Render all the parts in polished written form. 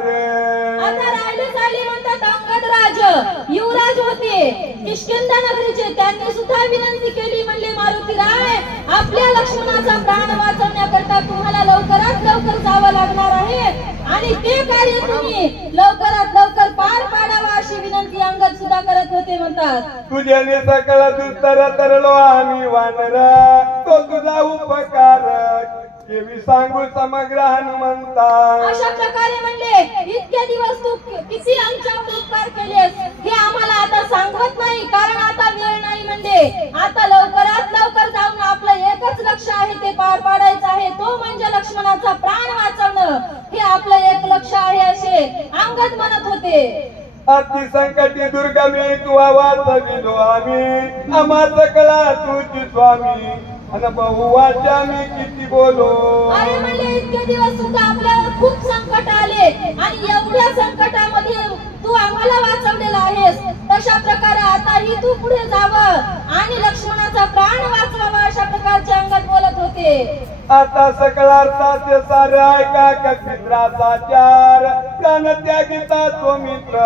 रे. आता राहिले चालले म्हणतात अंगद राज युवराज होते किष्किंधा नगरीचे, त्यांनी सुद्धा विनंती केली, म्हणले मारुतीराय आपल्या लक्ष्मणाचा प्राण वाचवण्याकरता तुम्हाला लवकरात लवकर जावं लागणार आहे आणि ते कार्य तुम्ही लवकरात लवकर पार पाडावा अशी विनंती अंगद सुद्धा करत होते म्हणतात. तुझ्याने सकळ दुस्तर तरलो आम्ही वानर, तो तुझा उपकार केवी सांगू समग्र हनुमंता. अशा प्रकारे म्हणले इतके दिवस तू किती आमच्यावर उपकार केलेस हे आम्हाला आता सांगत नाही, कारण आता वेळ नाही. म्हणले आता लवकरात लवकर जाऊन आपलं एकच लक्ष्य आहे ते पार पाडायचं आहे, तो म्हणजे लक्ष्मणाचा प्राण वाचवणं हे आपलं एक लक्ष्य आहे असे अंगद म्हणत होते. अति संकटी दुर्गमी तू वाचविलो आम्ही, आम्हा सकळा तुझी स्वामी अन बहुवाच्या मी किती बोलो. अरे म्हणले इतके दिवस सुद्धा आपल्यावर खूप संकट आले आणि एवढ्या संकटामध्ये तू आम्हाला वाचवलेला आहेस, तशा प्रकारे आताही तू पुढे जावं आणि लक्ष्मणाचा प्राण वाचवावा अशा प्रकारचे अंगद बोलत होते. आता सकळार्थाचे सारे ऐका कपित्राचा चार, प्राण त्यागिता तो मित्र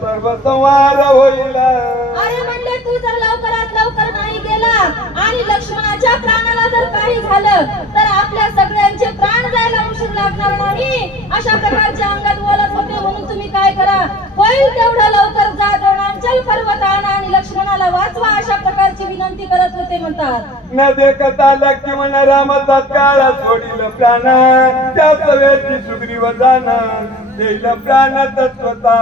सर्व संहार होईल. अरे म्हणले तू जर लवकरात लवकर नाही गेला आणि लक्ष्मणाच्या प्राणाला जर काही झालं तर आपल्या सगळ्यांचे प्राण जायला उशीर लागणार नाही अशा प्रकारचे अंगद बोलत होते. म्हणून तुम्ही काय करा, होईल तेवढं लवकर जा, द्रोणांचल पर्वत आणा आणि लक्ष्मणाला वाचवा अशा प्रकारची विनंती करत होते म्हणतात. न देखता लक्ष्मण राम तत्काळ सोडील प्राण, त्या सवेची सुग्रीव जाण देईल प्राण तत्वता.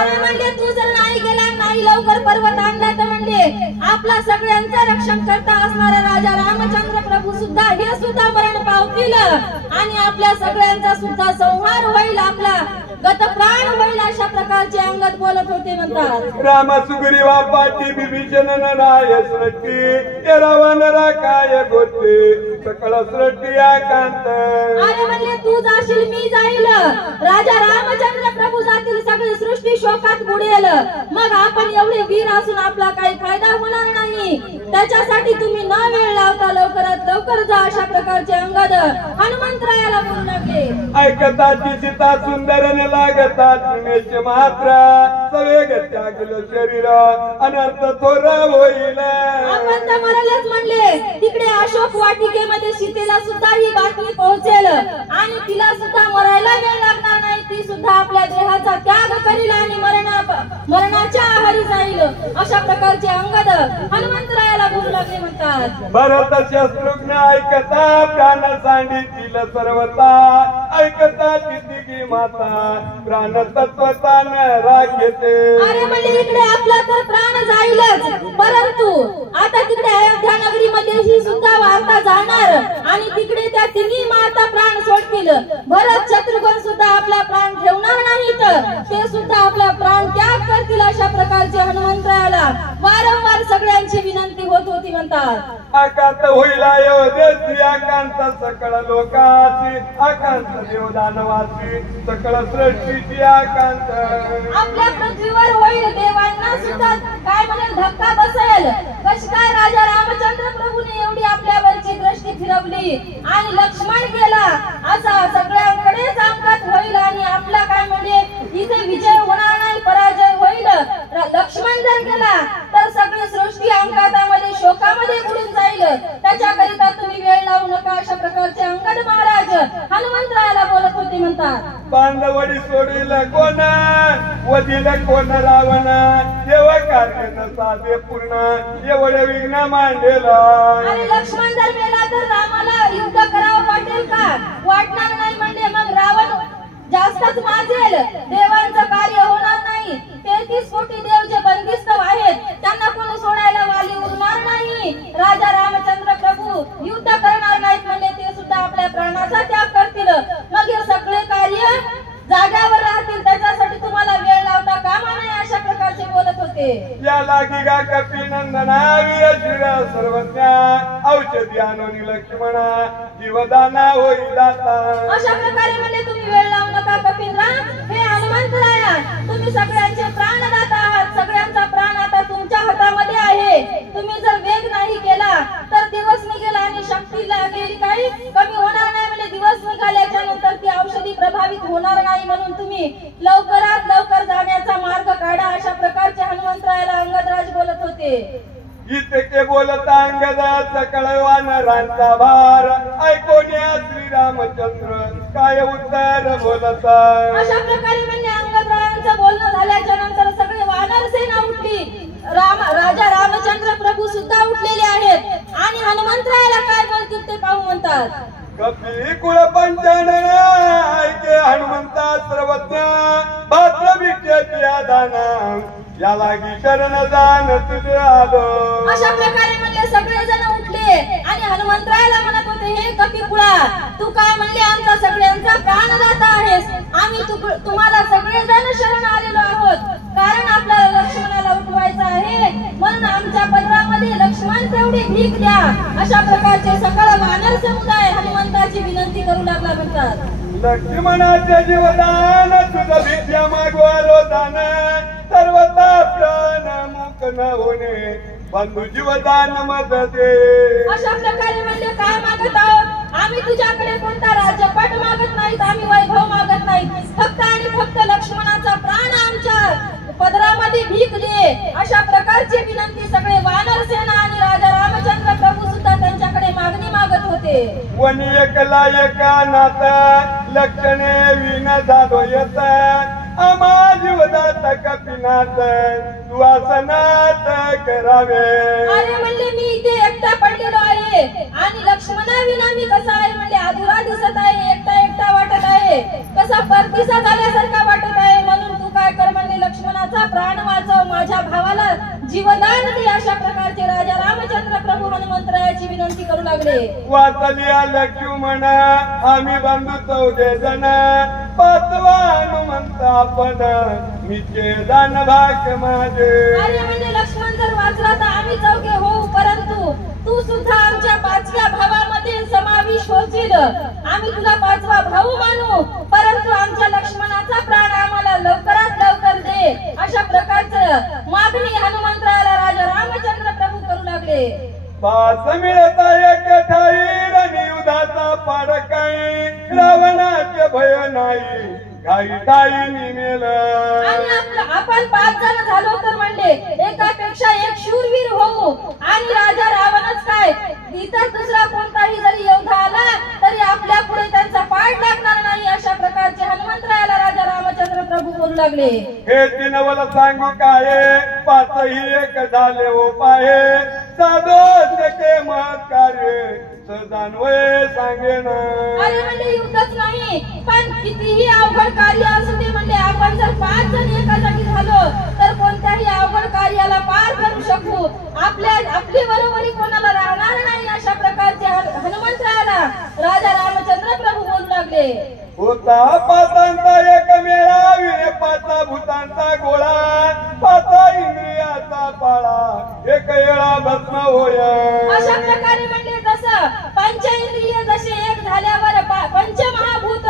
अरे म्हणले तू जर नाही गेला, नाही लवकर पर्वत आणला तर म्हणले आपला सगळ्यांचं रक्षण करता असणारा राजा रामचंद्र प्रभू सुद्धा हे सुद्धा मरण पावतील आणि आपल्या सगळ्यांचा सुद्धा संहार होईल, आपला गतप्राण होईल अशा प्रकारचे अंगद बोलत होते म्हणतात. राम सुग्रीवा पाठी विभीषण राय सृष्टी रावण काय गोष्टी सकळ सृष्टी आकांत. अरे म्हणले तू जाशील मी जाईल, राजा रामचंद्र प्रभू जातील, सगळी सृष्टी शोकात बुडेल, मग आपण एवढे वीर असून आपला काही फायदा होणार नाही, त्याच्यासाठी तुम्ही न वेळ लावता लवकरात लवकर जा अशा प्रकारचे अंगद हनुमंतरायाला बोलू लागले. ऐकता सीता सुंदर लागता तुम्हीच मात्र सवेग त्यागल शरीर अनर्थ थोर होईल. आपण तर मरायलाच म्हणले, तिकडे अशोक वाटिकेमध्ये सीतेला सुद्धा ही बातमी पोहोचेल आणि तिला सुद्धा मरायला वेळ लागणार नाही, ती सुद्धा आपल्या देहाचा त्याग करील आणि मरणाच्या आहारी जाईल अशा प्रकारचे अंगद हनुमंतरायाला बोलू लागले म्हणतात. भरत शत्रुघ्न ऐकता प्राण सांडितील सर्वता, ऐकता तितिकी माता प्राण तत्वता न राखेते. अरे म्हणजे इकडे आपला तर प्राण जाईलच, परंतु आता तिकडे अयोध्या नगरीमध्ये ही सुद्धा वार्ता जाणार आणि तिकडे त्या तिन्ही माता प्राण सोडतील. भरत शत्रुघ्न सुद्धा आपला प्राण ठेवणार नाहीत, ते सुद्धा आपला प्राण त्याग करतील अशा प्रकारचे हनुमंतरायाला वारंवार सगळ्यांची विनंती होत होती म्हणतात. आकांत होईल अयोध्येची आकांत सकळ लोकाची, आकांत देवदानवाची सकळ सृष्टीची आकांत. आपल्या पृथ्वीवर होईल देवांना सुद्धा काय म्हणेल धक्का बसेल, कशी काय राजा रामचंद्र प्रभूने एवढी आपल्यावरची दृष्टी फिरवली आणि लक्ष्मण गेला असा सगळ्यांकडेच अंगात होईल आणि आपला काय म्हणजे इथे विजय होणार नाही, पराजय होईल. लक्ष्मण जर गेला तर सगळी सृष्टी अंगातामध्ये शोकामध्ये बुडून जाईल, त्याच्याकरिता तुम्ही वेळ लावू नका अशा प्रकारचे अंगद महाराज हनुमंतरायाला बोलत होते म्हणतात. बांधवडी सोडील कोण वधील कोण रावण, देव कार्य न साधे पूर्ण एवढे विघ्न मांडेल. आणि लक्ष्मण जर मेला तर रामाला युद्ध करावं वाटेल का? वाटणार नाही. म्हणजे मग रावण जास्तच माजेल, देवांचं कार्य होणार नाही. 33 कोटी देव जे बंदिस्त आहेत त्यांना कोणी सोडायला वाली उरणार नाही. राजा रामचंद्र प्रभू युद्ध करणार नाहीत, म्हणजे ते सुद्धा आपल्या प्राणाचा त्याग करतील. मग हे सगळे कार्य जाग्यावर राहतील, त्याच्यासाठी तुम्हाला वेळ लावता कामा नये अशा प्रकारचे बोलत होते. या लागी गा कपी नंदना वीर शिर सर्वज्ञ औषधी आणून लक्ष्मणा जीवदाना होईल दाता. अशा प्रकारे म्हणजे तुम्ही वेळ लावू नका कपिंद्रा, हे हनुमंतराया तुम्ही सगळ्यांचे प्राणदाता आहात, सगळ्यांचा प्राण आता तुमच्या हातामध्ये आहे. तुम्ही जर वेग नाही केला तर दिवस निघेल आणि शक्ती लागेल काही कमी होणार नाही. म्हणजे दिवस निघाल्याच्या नंतर ती औषधी प्रभावित होणार नाही, म्हणून म्हणून तुम्ही लवकरात लवकर जाण्याचा मार्ग काढा, अशा प्रकारचे हनुमंतरायाला अंगदराज बोलत होते. इतके बोलता अंगदाचा कळवा नरांचा भार ऐकून या श्रीरामचंद्र काय उत्तर बोलता. अशा प्रकारे म्हणजे अंगदरायांचं बोलणं झाल्याच्या नंतर सगळे वानर सेना उठली. राजा रामचंद्र प्रभू सुद्धा उठलेले आहेत आणि हनुमंतरायाला काय बोलतील ते पाहू म्हणतात. कपी कुळ पंचानन ऐके हनुमंता सर्वज्ञ भात्र भिक्षेची आदाना याला की शरण जाण तुझे आलो. अशा प्रकारे म्हणले सगळे जण उठले आणि हनुमंतरायाला म्हणत होते, हे कपिकुळा, तू काय म्हणले आमचा सगळ्यांचा प्राणदाता आहेस. आम्ही तुम्हाला सगळे जण शरण आलेलो आहोत, कारण आपल्याला लक्ष्मणाला उठवायचं आहे, म्हणून आमच्या पदरामध्ये लक्ष्मण तेवढी भीक द्या. अशा प्रकारचे सकळ वानर समुदाय हनुमंताची विनंती करू लागला म्हणतात. लक्ष्मणाचे जीवदान तुझ भिक्षा मागवालो दान सर्वता प्राण मुक न होणे बंधू जीवदान मदते. अशा प्रकारे म्हणजे काय मागत आहोत आम्ही? तुझ्याकडे कोणता राज्यपट मागत नाहीत, आम्ही वैभव मागत नाहीत, फक्त आणि फक्त लक्ष्मणाचा प्राण आमच्या पदरामध्ये भीक दे. अशा प्रकारची विनंती सगळे वानर सेना आणि राजा रामचंद्र प्रभू सुद्धा त्यांच्याकडे मागणी मागत होते. वनी एकला एका नाता लक्षणे विन झालो येत आम्हा जीवदात कपिनाथ सुवासनात करावे. अरे म्हणले मी इथे एकटा पडलेलो आहे आणि लक्ष्मणाविना मी कसा आहे म्हणजे अधुरा दिसत आहे, एकटा एकटा वाटत आहे, कसा परदेसा झाल्यासारखा वाटत आहे. म्हणून तू काय कर म्हणले, लक्ष्मणाचा प्राण वाचव, माझ्या भावाला जीवदान दे. अशा प्रकारचे राजा रामचंद्र प्रभू हनुमंतरायाची विनंती करू लागले. वाचलिया लक्ष्मण आम्ही बंधू चौघे जण पाचवा हनुमंत आपण मीचे दान भाग माझे. अरे म्हणजे लक्ष्मण जर वाचला तर आम्ही चौघे होऊ, परंतु तू सुद्धा आमच्या पाचव्या भावामध्ये समाविष्ट होशील. आम्ही तुला पाचवा भाऊ मानू, परंतु आमच्या लक्ष्मणाचा प्राण आम्हाला लवकरात लवकर दे. अशा प्रकारचं मागणी हनुमंतरायाला राजा रामचंद्र प्रभू करू लागले. पाच मिळता एक ठाई रनियुधाचा पाडकाई रावणाचे भय नाही घाई ताई निमेल. आणि आपण 5 जण झालो तर म्हणले एकापेक्षा एक शूरवीर होऊ आणि राजा रावणच काय इतर दुसरा कोणताही जरी योद्धा आला तरी आपल्या पुढे त्यांचा पाठ लागणार नाही. अशा प्रकारचे हनुमंतरायाला राजा रामचंद्र प्रभू बोलू लागले. हे तिनवल सांगू काय पाचही एक झाले हो पाहे साधो के मत कार्य सदान्वय सांगेन. अरे म्हणजे युद्धच नाही पण कितीही अवघड कार्य असू दे म्हणले आपण जर 5 जण एका जागी झालो तर कोणत्याही अवघड कार्याला पार करू शकू. आपली बरोबरी कोणाला राहणार नाही. अशा प्रकारचे हनुमंतरायाला राजा रामचंद्र प्रभू बोलू लागले. होता पाचांचा एक मेळा विरे पाचा भूतांचा गोळा पाचा इंद्रियाचा पाळा एक येळा भस्म होय. अशा प्रकारे म्हणले जसं पंच इंद्रिय जसे एक झाल्यावर पंचमहाभूत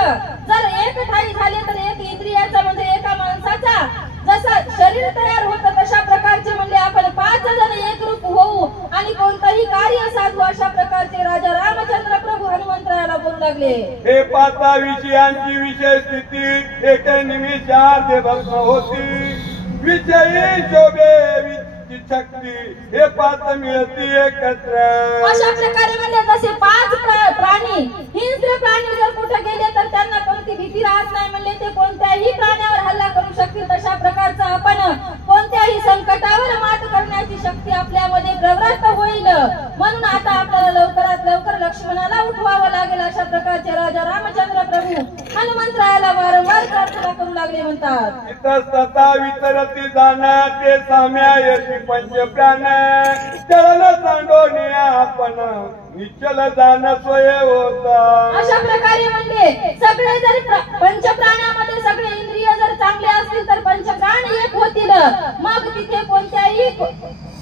जर एक ठाई झाले तर एक इंद्रियाचा म्हणजे एका माणसाचा जसं शरीर तयार होतं तशा प्रकारचे म्हणले आपण 5 जण एकरूप होऊ आणि कोणताही कार्य साधू. अशा प्रकारचे राजा रामचंद्र प्रभू हनुमंतरायाला बोलू लागले. हे पाचा विषयांची विषय स्थिती एक निमिषात भस्म होती विषयी शोभे शक्ती हे 5 मिळती एकत्र. अशा प्रकारे म्हणजे जसे 5 प्राणी हिंस्र प्राणी जर कुठे गेले तर त्यांना कोणती भीती राहत नाही म्हणले ते कोणत्याही प्राण्यावर हल्ला करू शकतील. तशा प्रकारचा आपण कोणत्याही संकटावर मात करण्याची शक्ती आपल्यामध्ये प्रवृत्त होईल. म्हणून आता आपल्याला लवकरात लवकर लक्ष्मणाला उठवावं लागेल. अशा प्रकारचे राजा रामचंद्र प्रभू हनुमंतरायाला वारंवार प्रार्थना करू लागले म्हणतात. इतस्तता वितरती जाना ते साम्यायशी पंचप्राण चलन सांडोनी आपण निश्चल जाण सोय होता. अशा प्रकारे म्हणजे सगळे जर पंचप्राणामध्ये सगळे इंद्रिय जर चांगले असतील तर पंचप्राण एक होतील. मग तिथे कोणत्याही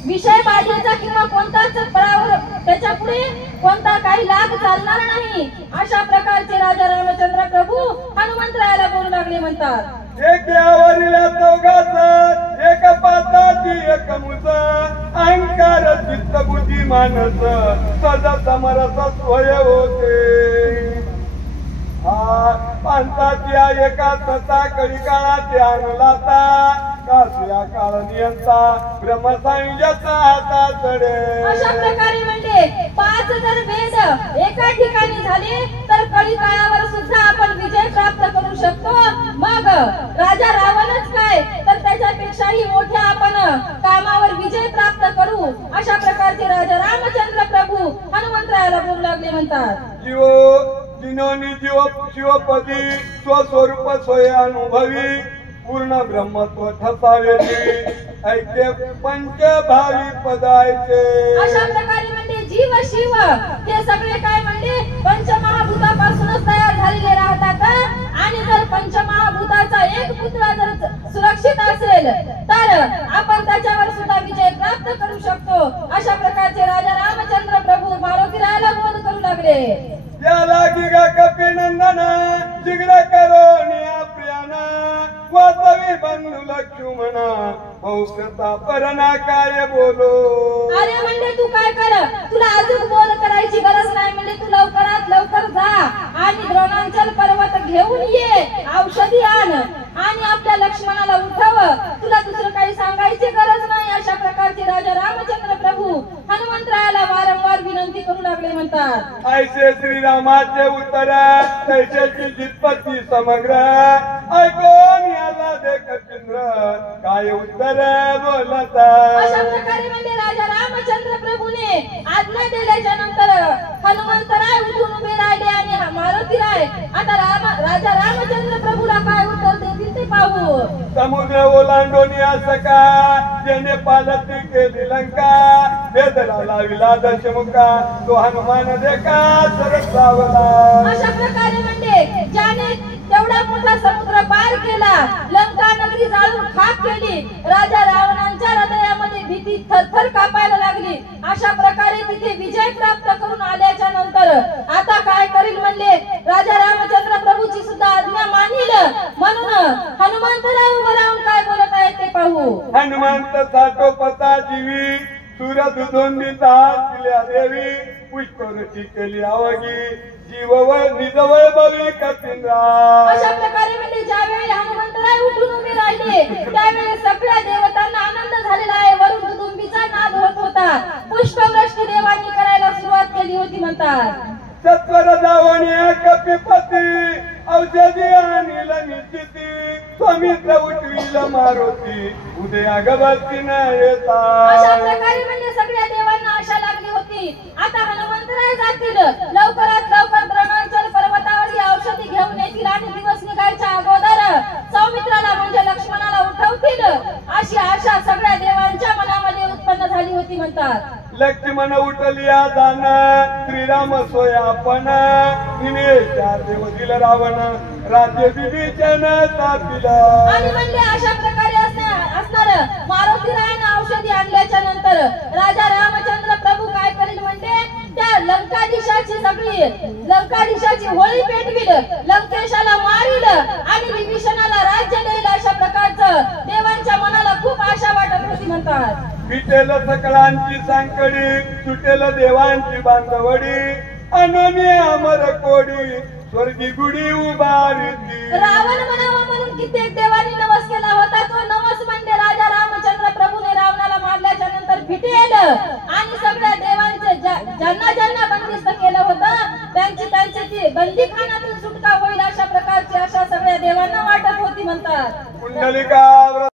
विषय बाधेचा किंवा कोणताच त्याच्या पुढे कोणता काही लाभ चालणार नाही. अशा प्रकारचे राजा रामचंद्र प्रभू हनुमंतरायाला बोलू लागले म्हणतात. एक यावरीला चौघाच एक पाताची एक मुस अहंकार चित्त बुद्धी मानस सदा समरस स्वय होते. पंथाच्या एका तथा कडी काळात ध्यानलाता कासिया काळ नियंता ब्रह्मसंज्ञाचा हाता चढे. अशा प्रकारे म्हणजे 5 जर वेद एका ठिकाणी झाले तर कळी काळावर सुद्धा आपण विजय प्राप्त करू शकतो. मग राजा रावणच काय तर त्याच्यापेक्षाही मोठ्या आपण कामावर विजय प्राप्त करू. अशा प्रकारचे राजा रामचंद्र प्रभू हनुमंतरायाला बोलू लागले म्हणतात. जिनोनी शिवपदी स्वस्वरूप स्वय अनुभवी पूर्ण ब्रह्मत्व ठसावेली ऐके पंचभावी पदायचे. अशा प्रकारे म्हणजे जीव शिव हे सगळे काय म्हणजे पंचमहाभूतापासूनच तयार झालेले राहतात. आणि जर पंचमहाभूताचा एक पुतळा जर सुरक्षित असेल तर आपण त्याच्यावर सुद्धा विजय प्राप्त करू शकतो. अशा प्रकारचे राजा रामचंद्र प्रभू मारुतीरायाला बोध करू लागले. या लागी गा कपिनंदना जिगडा करोनिया प्रियाना वास्तवी बंधू लक्ष्मणा बहुकृता परना काय बोलो. अरे म्हणजे तू काय कर तुला अजून बोध करायची गरज नाही. म्हणजे तू लवकरात लवकर जा आणि द्रोणांचल पर्वत घेऊन ये, औषधी आण आणि आपल्या लक्ष्मणाला उठव. तुला दुसरं काही सांगायची गरज नाही. अशा प्रकारचे राजा रामचंद्र प्रभू हनुमंतरायाला वारंवार विनंती करू लागले म्हणतात. ऐसे श्रीरामाचे उत्तर तैसेची जितपती समग्र ऐकून याला देख चंद्र काय उत्तर बोलता. अशा प्रकारे म्हणजे राजा रामचंद्र प्रभूने आज्ञा दिल्याच्या नंतर हनुमंतराय उठून उभे राहिले आणि मारुतीराय आता राजा रामचंद्र प्रभूला काय उत्तर देतील ते पाहू. समुद्र ओलांडून असं का ज्याने पालती केली लंका वेदला लाविला दशमुखा तो हनुमान देखा सरसावला. अशा प्रकारे म्हणजे ज्याने तेवढा मोठा समुद्र पार केला, लंका नगरी जाळून खाक केली, राजा रावणांच्या हृदयामध्ये भीती थरथर कापायला लागली. अशा प्रकारे तिथे विजय प्राप्त करून आल्याच्या नंतर आता काय करील म्हणले राजा रामचंद्र प्रभूची सुद्धा आज्ञा मानिल. म्हणून हनुमंतराव उभं राहून काय बोलत आहेत ते पाहू. हनुमंत साठोपता जीवी सुरत दोंडीचा दिल्या देवी पुष्पवृष्टी केली आवगी जीववळ निजवळ बवी कपिंद्रा. अशा प्रकारे म्हणजे ज्यावेळी हनुमंतराय उठून उभे राहिले त्यावेळी सगळ्या देवतांना आनंद झालेला आहे. वरून दुदुंबीचा नाद होत होता. पुष्पवृष्टी देवांनी करायला सुरुवात केली होती म्हणतात. सत्वर जावणी कपिपती औषधी आणील निश्चिती स्वामित्र उठविल मारुती उद्या गभक्ती न येता. अशा प्रकारे म्हणजे सगळ्या देवांना आशा लागली होती आता हनुमंतराय जातील, लवकरात लवकर द्रोणांचल पर्वतावर ही औषधी घेऊन येतील आणि दिवस निघायच्या अगोदर सौमित्राला म्हणजे लक्ष्मणाला उठवतील. अशी आशा सगळ्या देवांच्या मनामध्ये उत्पन्न झाली होती म्हणतात. लक्ष्मण उठलिया दान श्रीराम सोय आपण चार देव दिल रावण राज्य विभीषण तापिला. आणि म्हणजे अशा प्रकारे असणार मारुतीरायाने औषधी आणल्याच्या नंतर राजा रामचंद्र प्रभू काय करील म्हणजे त्या लंकाधीशाची सगळी लंकाधीशाची होळी पेटविल, लंकेशाला मारील आणि विभीषणाला राज्य देईल. अशा प्रकारचं देवांच्या मनाला खूप आशा वाटत होती म्हणतात. पिटेल सकळांची सांकडी सुटेल देवांची बांधवडी अनन्य अमर कोडी स्वर्गी गुडी उभारती. रावण म्हणावा म्हणून कित्येक देवांनी नवस केला होता. तो नवस म्हणजे राजा रामचंद्र प्रभूने रावणाला मारल्याच्या नंतर फिटेल आणि सगळ्या देवांचे ज्यांना ज्यांना बंदिस्त केलं होतं त्यांची बंदीखान्यातून सुटका होईल. अशा प्रकारची आशा सगळ्या देवांना वाटत होती म्हणतात. कुंडलिका